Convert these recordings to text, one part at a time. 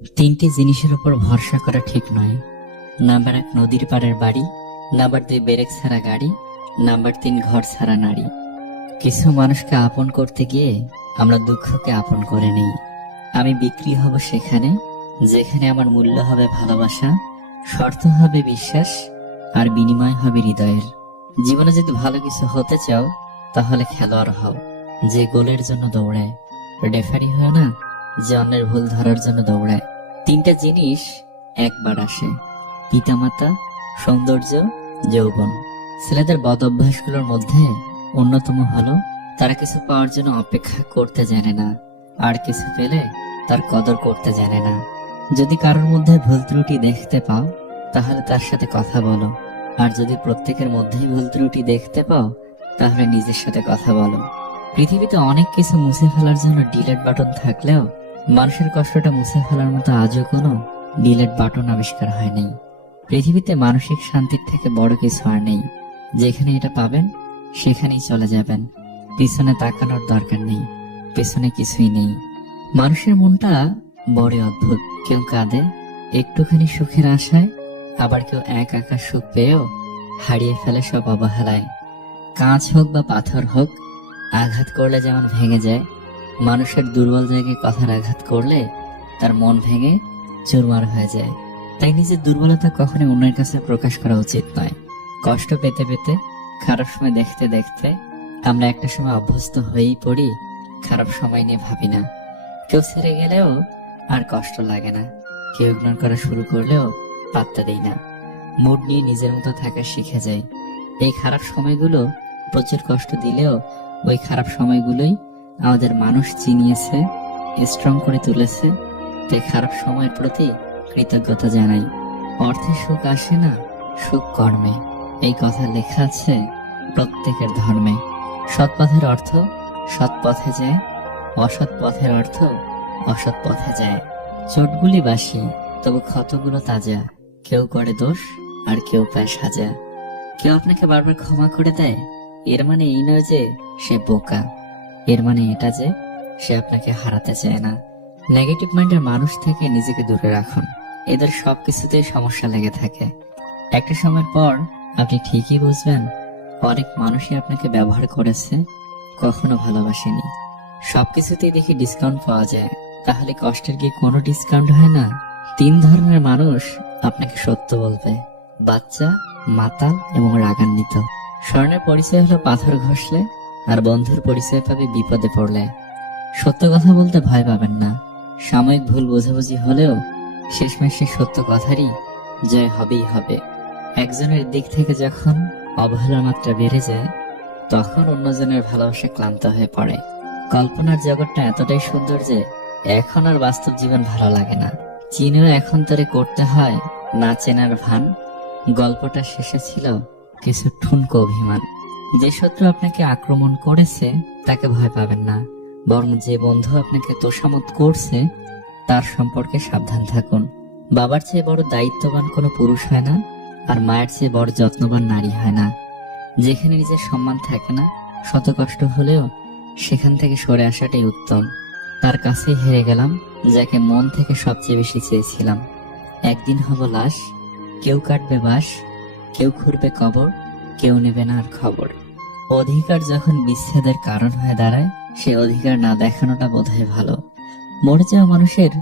তিনটি জিনিসের উপর ভরসা করা ঠিক নয়। নাম্বার 1, নদীর পাড়ের বাড়ি। নাম্বার 2, ব্রেক ছাড়া গাড়ি। নাম্বার 3, ঘর ছাড়া নারী। কিছু মানুষকে আপন করতে গিয়ে আমরা দুঃখকে আপন করে নিই। আমি বিক্রি হব সেখানে যেখানে আমার মূল্য হবে ভালোবাসা, শর্ত হবে বিশ্বাস, আর বিনিময় হবে হৃদয়ের। জীবনে যদি ভালো কিছু হতে চাও তাহলে খেলোয়াড় হও যে গোলের জন্য দৌড়ায়, রেফারি হয় না যে অন্যের ভুল ধরার জন্য দৌড়ায়। তিনটা জিনিস একবার আসে: পিতামাতা, সৌন্দর্য, যৌবন। ছেলেদের বদ অভ্যাসগুলোর মধ্যে অন্যতম হলো তারা কিছু পাওয়ার জন্য অপেক্ষা করতে জানে না, আর কিছু পেলে তার কদর করতে জানে না। যদি কারোর মধ্যে ভুল ত্রুটি দেখতে পাও তাহলে তার সাথে কথা বলো, আর যদি প্রত্যেকের মধ্যেই ভুল ত্রুটি দেখতে পাও তাহলে নিজের সাথে কথা বলো। পৃথিবীতে অনেক কিছু মুছে ফেলার জন্য ডিলেট বাটন থাকলেও মানুষের কষ্টটা মুছে ফেলার মতো আজও কোনো ডিলেট বাটন আবিষ্কার হয়নি। পৃথিবীতে মানসিক শান্তির থেকে বড় কিছু আর নেই। যেখানে এটা পাবেন সেখানেই চলে যাবেন, পিছনে তাকানোর দরকার নেই, পেছনে কিছুই নেই। মানুষের মনটা বড় অদ্ভুত। কেউ কাঁদে একটুখানি সুখের আশায়, আবার কেউ এক আকাশ সুখ পেয়েও হারিয়ে ফেলে সব অবহেলায়। কাঁচ হোক বা পাথর হোক, আঘাত করলে যেমন ভেঙে যায়, মানুষের দুর্বল জায়গায় কথার আঘাত করলে তার মন ভেঙে চুরমার হয়ে যায়। তাই নিজের দুর্বলতা কখনোই অন্যের কাছে প্রকাশ করা উচিত নয়। কষ্ট পেতে পেতে, খারাপ সময় দেখতে দেখতে আমরা একটা সময় অভ্যস্ত হয়েই পড়ি, খারাপ সময় নিয়ে ভাবি না। কেউ ছেড়ে গেলেও আর কষ্ট লাগে না, কেউ ইগনোর করা শুরু করলেও পাত্তা দেই না। মুড নিয়ে নিজের মতো থাকা শিখে যাই। এই খারাপ সময়গুলো প্রচুর কষ্ট দিলেও ওই খারাপ সময়গুলোই আমাদের মানুষ চিনিয়েছে, স্ট্রং করে তুলেছে। তাই খারাপ সময়ের প্রতি কৃতজ্ঞতা জানাই। অর্থে সুখ আসে না, সুখ কর্মে। এই কথা লেখা আছে প্রত্যেকের ধর্মে। সৎ পথের অর্থ সৎ পথে যায়, অসৎ পথের অর্থ অসৎ পথে যায়। চোটগুলি বাসি তবু ক্ষতগুলো তাজা। কেউ করে দোষ আর কেউ পায় সাজা। কেউ আপনাকে বারবার ক্ষমা করে দেয়, এর মানে এই নয় যে সে বোকা, এর মানে এটা যে সে আপনাকে হারাতে চায় না। নেগেটিভ মাইন্ডের মানুষ থেকে নিজেকে দূরে রাখুন। এদের সবকিছুতেই সমস্যা লেগে থাকে। একটা সময়ের পর আপনি ঠিকই বুঝবেন অনেক মানুষই আপনাকে ব্যবহার করেছে, কখনো ভালোবাসেনি। সবকিছুতেই দেখি ডিসকাউন্ট পাওয়া যায়, তাহলে কষ্টের কি কোনো ডিসকাউন্ট হয় না? 3 ধরনের মানুষ আপনাকে সত্য বলবে: বাচ্চা, মাতাল এবং রাগান্বিত। স্বর্ণের পরিচয় হলো পাথর ঘষলে, আর বন্ধুর পরিচয় পাবে বিপদে পড়লে। সত্য কথা বলতে ভয় পাবেন না। সাময়িক ভুল বোঝাবুঝি হলেও শেষমেশ সে সত্য কথারই জয় হবেই হবে। একজনের দিক থেকে যখন অবহেলার মাত্রা বেড়ে যায়, তখন অন্যজনের ভালোবাসা ক্লান্ত হয়ে পড়ে। কল্পনার জগৎটা এতটাই সুন্দর যে এখন আর বাস্তব জীবন ভালো লাগে না। চিনেও এখন তরে করতে হয় না চেনার ভান। গল্পটা শেষে ছিল কিছু ঠুনকো অভিমান। যে শত্রু আপনাকে আক্রমণ করেছে তাকে ভয় পাবেন না, বরং যে বন্ধু আপনাকে তোষামত করছে তার সম্পর্কে সাবধান থাকুন। বাবার চেয়ে বড় দায়িত্ববান কোনো পুরুষ হয় না, আর মায়ের চেয়ে বড় যত্নবান নারী হয় না। যেখানে নিজের সম্মান থাকে না, শত কষ্ট হলেও সেখান থেকে সরে আসাটাই উত্তম। তার কাছেই হেরে গেলাম যাকে মন থেকে সবচেয়ে বেশি চেয়েছিলাম। একদিন হব লাশ, কেউ কাটবে বাঁশ, কেউ খুঁড়বে কবর, কেউ নেবে না আর খবর। অধিকার যখন বিচ্ছেদের কারণ হয়ে দাঁড়ায়, সে অধিকার না দেখানোটা বোধহয় ভালো। মরে যাওয়া মানুষের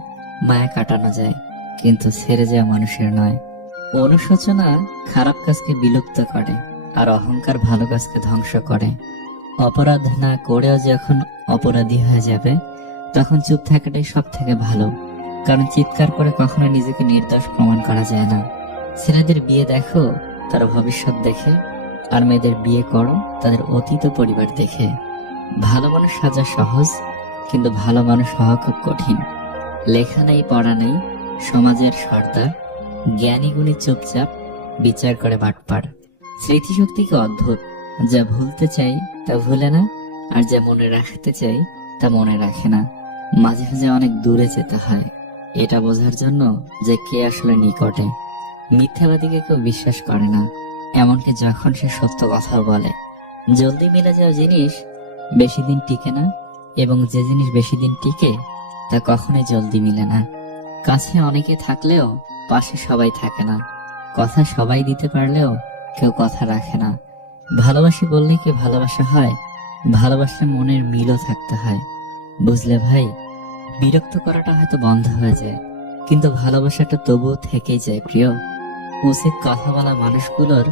মায়া কাটানো যায়, কিন্তু ছেড়ে যাওয়া মানুষের নয়। অনুশোচনা খারাপ কাজকে বিলুপ্ত করে, আর অহংকার ভালো কাজকে ধ্বংস করে। অপরাধ না করেও যখন অপরাধী হয়ে যাবে, তখন চুপ থাকাটাই সব থেকে ভালো। কারণ চিৎকার করে কখনো নিজেকে নির্দোষ প্রমাণ করা যায় না। ছেলেদের বিয়ে দেখো তার ভবিষ্যৎ দেখে, আর মেয়েদের বিয়ে করো তাদের অতীত পরিবার দেখে। ভালো মানুষ সাজা সহজ, কিন্তু ভালো মানুষ হওয়া খুব কঠিন। লেখা নেই, পড়া নেই, সমাজের সর্দার, জ্ঞানী গুণী চুপচাপ, বিচার করে বাটপার। স্মৃতিশক্তি কি অদ্ভুত! যা ভুলতে চাই তা ভুলে না, আর যা মনে রাখতে চাই তা মনে রাখে না। মাঝে মাঝে অনেক দূরে যেতে হয় এটা বোঝার জন্য যে কে আসলে নিকটে। মিথ্যাবাদীকে কেউ বিশ্বাস করে না, এমনকি যখন সে সত্য কথা বলে। জলদি মিলে যাওয়া জিনিস বেশি দিন টিকে না, এবং যে জিনিস বেশি দিন টিকে তা কখনোই জলদি মিলে না। কাছে অনেকে থাকলেও পাশে সবাই থাকে না, কথা সবাই দিতে পারলেও কেউ কথা রাখে না। ভালোবাসি বললে কি ভালোবাসা হয়? ভালোবাসলে মনের মিলও থাকতে হয়, বুঝলে ভাই? বিরক্ত করাটা হয়তো বন্ধ হয়ে যায়, কিন্তু ভালোবাসাটা তবুও থেকেই যায় প্রিয়। উচিত কথা বলা মানুষগুলোর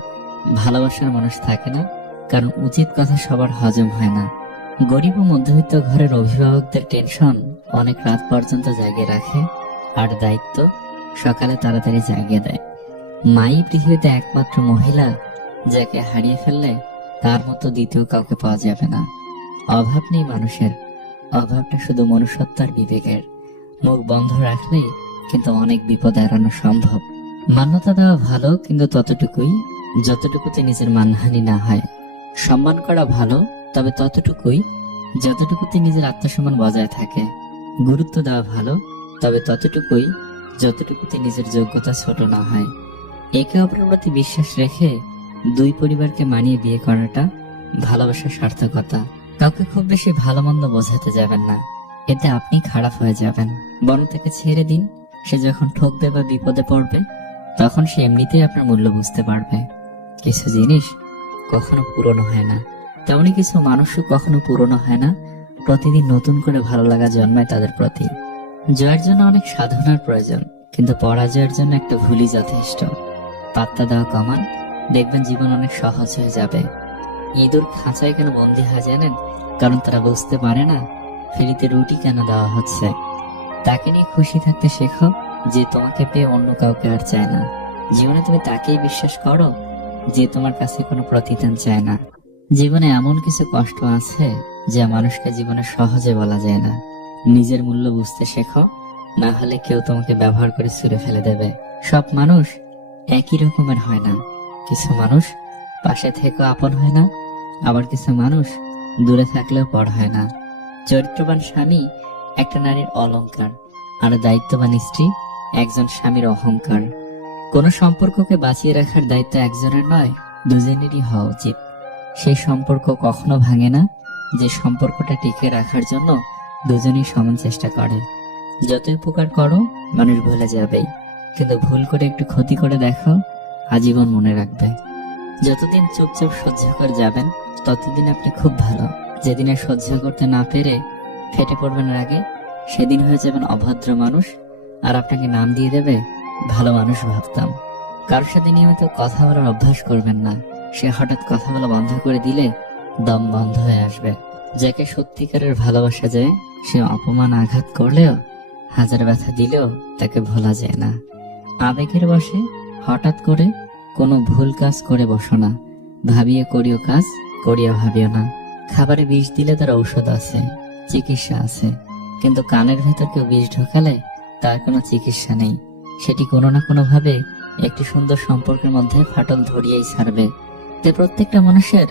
ভালোবাসার মানুষ থাকে না, কারণ উচিত কথা সবার হজম হয় না। গরিব ও মধ্যবিত্ত ঘরের অভিভাবকদের টেনশন অনেক রাত পর্যন্ত জাগিয়ে রাখে, আর দায়িত্ব সকালে তাড়াতাড়ি জাগিয়ে দেয়। মাই পৃথিবীতে একমাত্র মহিলা যাকে হারিয়ে ফেললে তার মতো দ্বিতীয় কাউকে পাওয়া যাবে না। অভাব নেই মানুষের, অভাবটা শুধু মনুষ্যত্ব আর বিবেকের। মুখ বন্ধ রাখলেই কিন্তু অনেক বিপদ এড়ানো সম্ভব। মান্যতা দেওয়া ভালো, কিন্তু ততটুকুই যতটুকুতে নিজের মানহানি না হয়। সম্মান করা ভালো, তবে ততটুকুই যতটুকুতে নিজের আত্মসম্মান বজায় থাকে। গুরুত্ব দেওয়া ভালো, তবে ততটুকুই যতটুকুতে নিজের যোগ্যতা ছোট না হয়। একে অপরের প্রতি বিশ্বাস রেখে দুই পরিবারকে মানিয়ে বিয়ে করাটা ভালোবাসার সার্থকতা। কাউকে খুব বেশি ভালো মন্দ বোঝাতে যাবেন না, এতে আপনি খারাপ হয়ে যাবেন। বরং তাকে ছেড়ে দিন, সে যখন ঠকবে বা বিপদে পড়বে তখন সে এমনিতেই আপনার মূল্য বুঝতে পারবে। কিছু জিনিস কখনো পুরনো হয় না, তেমনি কিছু মানুষও কখনো পুরনো হয় না। প্রতিদিন নতুন করে ভালো লাগা জন্মায় তাদের প্রতি। জয়ের জন্য অনেক সাধনার প্রয়োজন, কিন্তু পরাজয়ের জন্য একটা ভুলই যথেষ্ট। পাত্তা দেওয়া কমান, দেখবেন জীবন অনেক সহজ হয়ে যাবে। ইঁদুর খাঁচায় কেন বন্দি হয় জানেন? কারণ তারা বুঝতে পারে না ফ্রিতে রুটি কেন দেওয়া হচ্ছে। তাকে নিয়ে খুশি থাকতে শেখো, যে তোমাকে পেয়ে অন্য কাউকে আর চায় না। জীবনে তুমি তাকেই বিশ্বাস করো যে তোমার কাছে কোনো প্রতিদান চায় না। জীবনে এমন কিছু কষ্ট আছে যা মানুষকে জীবনে সহজে বলা যায় না। নিজের মূল্য বুঝতে শেখো, না হলে কেউ তোমাকে ব্যবহার করে ছুঁড়ে ফেলে দেবে। সব মানুষ একই রকমের হয় না। কিছু মানুষ পাশে থেকেও আপন হয় না, আবার কিছু মানুষ দূরে থাকলেও পর হয় না। চরিত্রবান স্বামী একটা নারীর অলংকার, আর দায়িত্ববান স্ত্রী একজন স্বামীর অহংকার। কোনো সম্পর্ককে বাঁচিয়ে রাখার দায়িত্ব একজনের নয়, দুজনেরই হওয়া উচিত। সেই সম্পর্ক কখনো ভাঙে না যে সম্পর্কটা টিকে রাখার জন্য দুজনেই সমান চেষ্টা করে। যতই উপকার করো মানুষ ভুলে যাবেই, কিন্তু ভুল করে একটু ক্ষতি করে দেখো, আজীবন মনে রাখবে। যতদিন চুপচাপ সহ্য করে যাবেন ততদিন আপনি খুব ভালো। যেদিনে সহ্য করতে না পেরে ফেটে পড়বেন আগে, সেদিন হয়ে যাবেন অভদ্র মানুষ, আর আপনাকে নাম দিয়ে দেবে ভালো মানুষ ভাবতাম। কারোর সাথে নিয়মিত কথা বলার অভ্যাস করবেন না, সে হঠাৎ কথা বলা বন্ধ করে দিলে দম বন্ধ হয়ে আসবে। যাকে সত্যিকারের ভালোবাসা যায় সে অপমান আঘাত করলেও, হাজার ব্যথা দিলেও তাকে ভোলা যায় না। আবেগের বশে হঠাৎ করে কোনো ভুল কাজ করে বসো না। ভাবিয়ে করিও কাজ, করিয়া ভাবিও না। খাবারে বিষ দিলে তার ঔষধ আছে, চিকিৎসা আছে, কিন্তু কানের ভেতর কেউ বিষ ঢোকালে তার কোনো চিকিৎসা নেই। সেটি কোনো না কোনো ভাবে একটি সুন্দর সম্পর্কের মধ্যে ফাটল ধরিয়েই ছাড়বে। তাই প্রত্যেকটা মানুষের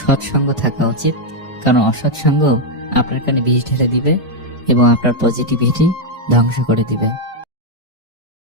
সৎসঙ্গ থাকা উচিত, কারণ অসৎসঙ্গ আপনার কানে বিষ ঢেলে দিবে এবং আপনার পজিটিভিটি ধ্বংস করে দিবে।